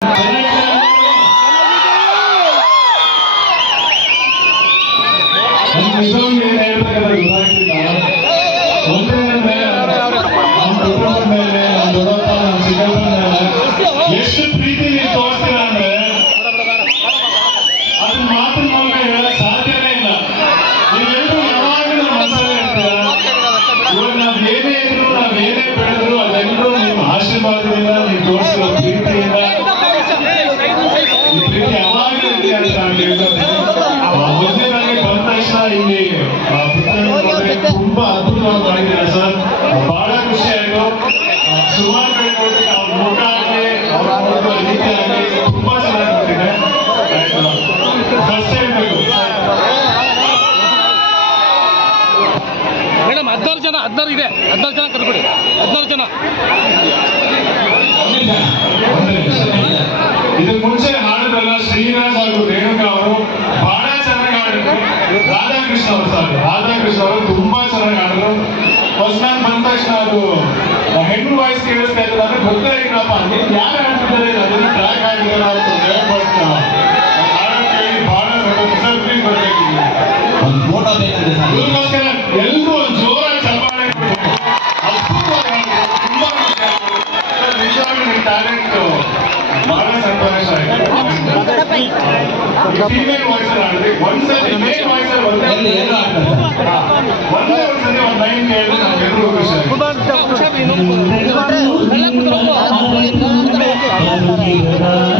ನಿಜವಾಗ್ಲೂ ಸುಮಾರು ಕಡೆ ನೋಡಿದ್ರೆ ಅವ್ರ ತುಂಬಾ ಫಸ್ಟ್ ಹೇಳ್ಬೇಕು ಮೇಡಮ್, ಹದಿನಾರು ಜನ, ಹದಿನಾರು ಇದೆ. ಹದಿನಾರು ಜನ ಕರ್ಬಿಡಿ ಹದಿನಾರು ಜನ. ಇದಕ್ಕೆ ಮುಂಚೆ ಹಾಡಿದ್ರಲ್ಲ ಶ್ರೀನಾಥ್ ಹಾಗೂ ರೇಣುಕಾ ಅವರು ಬಹಳ ಚೆನ್ನಾಗಿ ಹಾಡಿದ್ರು. ರಾಧಾಕೃಷ್ಣ ಅವರು ಸರ್ ರಾಧಾಕೃಷ್ಣ ಅವರು ತುಂಬಾ ಚೆನ್ನಾಗಿ ಹಾಡಿದ್ರು. ಫಸ್ಟ್ ಬಂದ ತಕ್ಷಣ ಅದು वाईस केलं त्याच्यात आता ना पाणी ज्ञान आहे ಫೀಮೇಲ್ ವಾಯ್ಸ್ ಆಡಿದ್ರಿ ಒಂದ್ಸತಿ ಮೇಲ್ ವಾಯ್ಸ್ ಒಂದೇ ಒಂದೇ ಒಂದ್ಸತಿ ಒಂದು ಲೈನ್ ಕೇಳಿದ್ರೆ ನಮ್ಗೆಲ್ಲರೂ ಖುಷಿ ಆಯ್ತು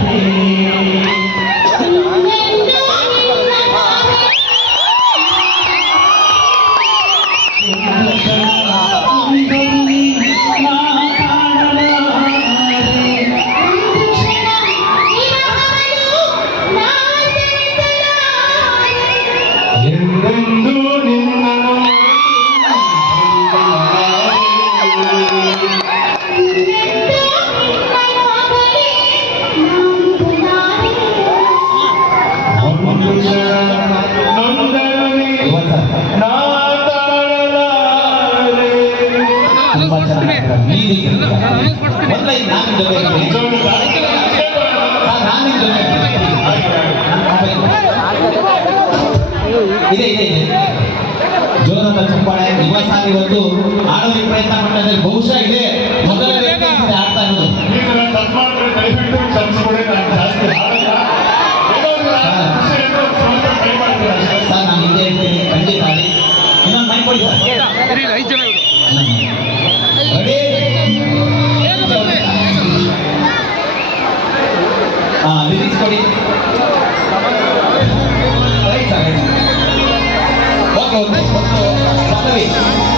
ಇದೆ ಇದೆ ಇದೆ. ಜೋರಾದ ಚಪ್ಪಾಳೆ ನಿವಾಸ ಇವತ್ತು ಆಡೋದಕ್ಕೆ ಪ್ರಯತ್ನ ಮಾಡ್ತಾ ಇದ್ದಾರೆ ಬಹುಶಃ ಇದೆ. ಮೊದಲ ಆಡ್ತಾ ಇರೋದು. 看这里！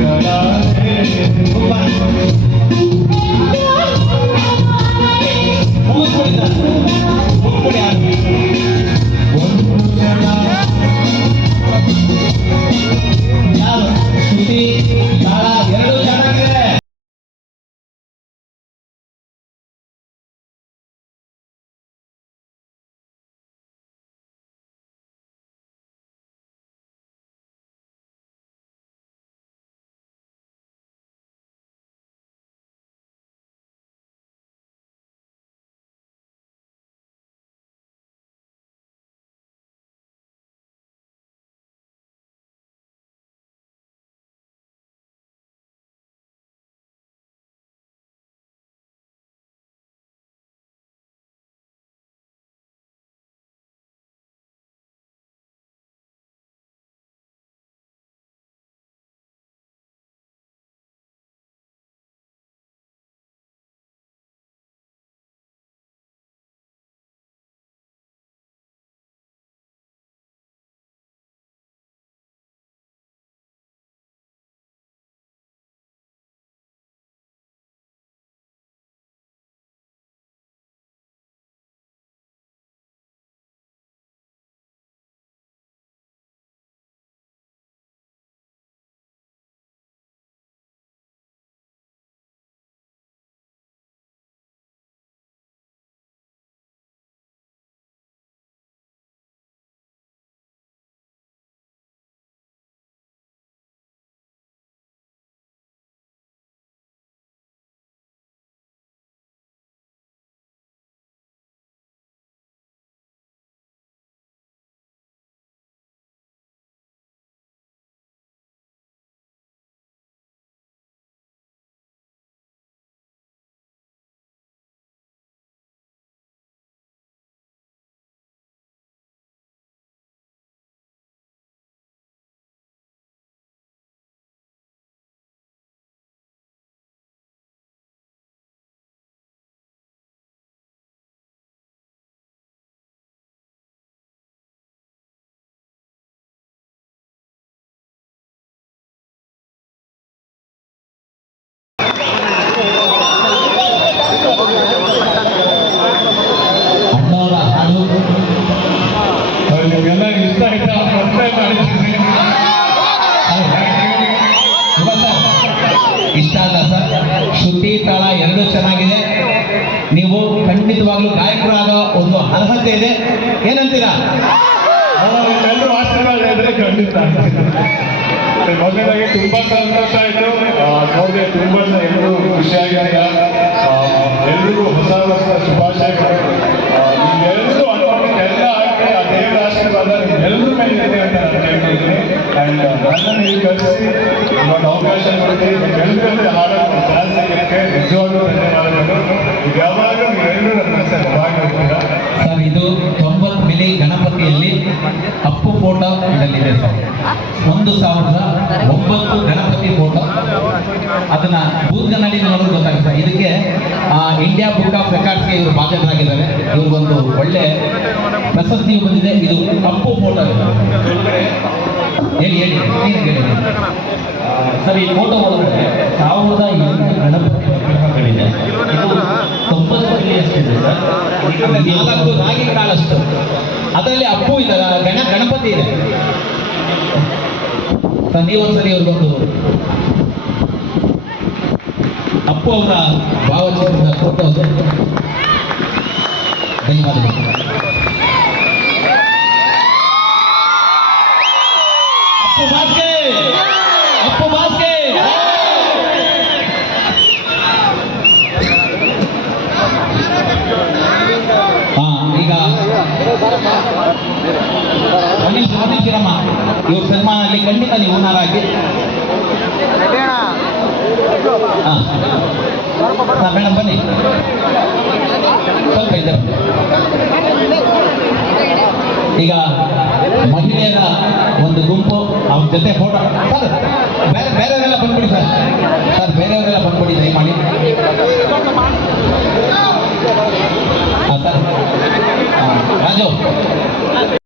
Good ಅರ್ಹತೆ ಇದೆ. ಏನಂತೀರಾ? ಎಲ್ಲರೂ ಆಶೀರ್ವಾದ ಖಂಡಿತ. ಮೊದಲನೇದಾಗಿ ತುಂಬಾ ಸಂತೋಷ ಆಯ್ತು. ನೋಡಿದೆ ತುಂಬಾ ಎಲ್ಲರೂ ಖುಷಿಯಾಗಿದ್ದೀರಾ ಆ, ಎಲ್ರಿಗೂ ಹೊಸ ವರ್ಷ ಶುಭಾಶಯಗಳು. ನಿಮ್ಗೆಲ್ಲರೂ ಅನ್ಕೊಂಡಿದ್ದು ಎಲ್ಲ ಆಗಿ ಆ ದೇವರ ಆಶೀರ್ವಾದ ಎಲ್ಲರ ಮೇಲೆ ಇದೆ ಅಂತ ನಾನು ಹೇಳ್ತಿದ್ದೀನಿ ಆ್ಯಂಡ್ ನನ್ನನ್ನು ಇಲ್ಲಿ ಕರೆಸಿ ಒಂದು ಅವಕಾಶ ಕೊಡ್ತೀನಿ ಎಲ್ಲರಲ್ಲಿ ಹಾಡೋದು ಚಾನ್ಸ್ ಸಿಗುತ್ತೆ ನಿಜವಾಗ್ಲೂ ಧನ್ಯವಾದಗಳು. ಇದು ಅಪ್ಪು ಫೋಟೋ ಇದರಲ್ಲಿದೆ ಸರ್. ಒಂದು ಸಾವಿರದ ಒಂಬತ್ತು ಗಣಪತಿ ಫೋಟೋ. ಅದನ್ನ ಬೂದ್ಗನಲ್ಲಿ ನೋಡೋದು ಗೊತ್ತಾಗುತ್ತೆ ಇದಕ್ಕೆ ಇಂಡಿಯಾ ಬುಕ್ ಆಫ್ ರೆಕಾರ್ಡ್ಸ್ಗೆ ಇವರು ಭಾಜನರಾಗಿದ್ದಾರೆ ಇವ್ರಿಗೊಂದು ಒಳ್ಳೆ ಪ್ರಶಸ್ತಿ ಬಂದಿದೆ. ಇದು ಅಪ್ಪು ಫೋಟೋ ಹೇಳಿ ಹೇಳಿ. ಸರ್, ಈ ಫೋಟೋ ಒಳಗಡೆ ಸಾವಿರದ ಎಂಟು ಗಣಪತಿ ಪ್ರತಿಮೆಗಳಿದೆ ಇದು ತೊಂಬತ್ತು ಅಷ್ಟಿದೆ ಸರ್. ನಾಲ್ಕು ರಾಗಿ ಕಾಳಷ್ಟು ಅದರಲ್ಲಿ ಅಪ್ಪು ಇದ್ದಾರ ಗಣ ಗಣಪತಿ ಇದೆ. ಸರ್ ನೀವೊಂದ್ಸರಿ ಬಂದು ಅಪ್ಪು ಅವರ ಭಾವಚಿತ್ರದ ಫೋಟೋ ಧನ್ಯವಾದಗಳು ಅಪ್ಪು ಬಾಸ್ಗೆ ಅಪ್ಪು ಬಾಸ್ಗೆ ಹಾ ಈಗ ಅನಿಲ್ ಅನಿಲ್ ಕಿರಮ್ಮ ಸನ್ಮಾನದಲ್ಲಿ ಖಂಡಿತ ನೀವು ಹುನಾರಾಗಿ ಹಾ. ಮೇಡಮ್ ಬನ್ನಿ. ಸ್ವಲ್ಪ ಇದೆ ಈಗ ಮಹಿಳೆಯರ ಒಂದು ಗುಂಪು, ಅವ್ರ ಜೊತೆ ಫೋಟೋ ಸರ್ ಬೇರೆ ಬೇರೆಯವರೆಲ್ಲ ಬಂದ್ಬಿಡಿ ಸರ್. ಸರ್, ಬೇರೆಯವರೆಲ್ಲ ಬಂದ್ಬಿಡಿ, ದಯಮಾಡಿ. ಹಾಂ, ಸರ್. ಹಾಂ, ರಾಜು.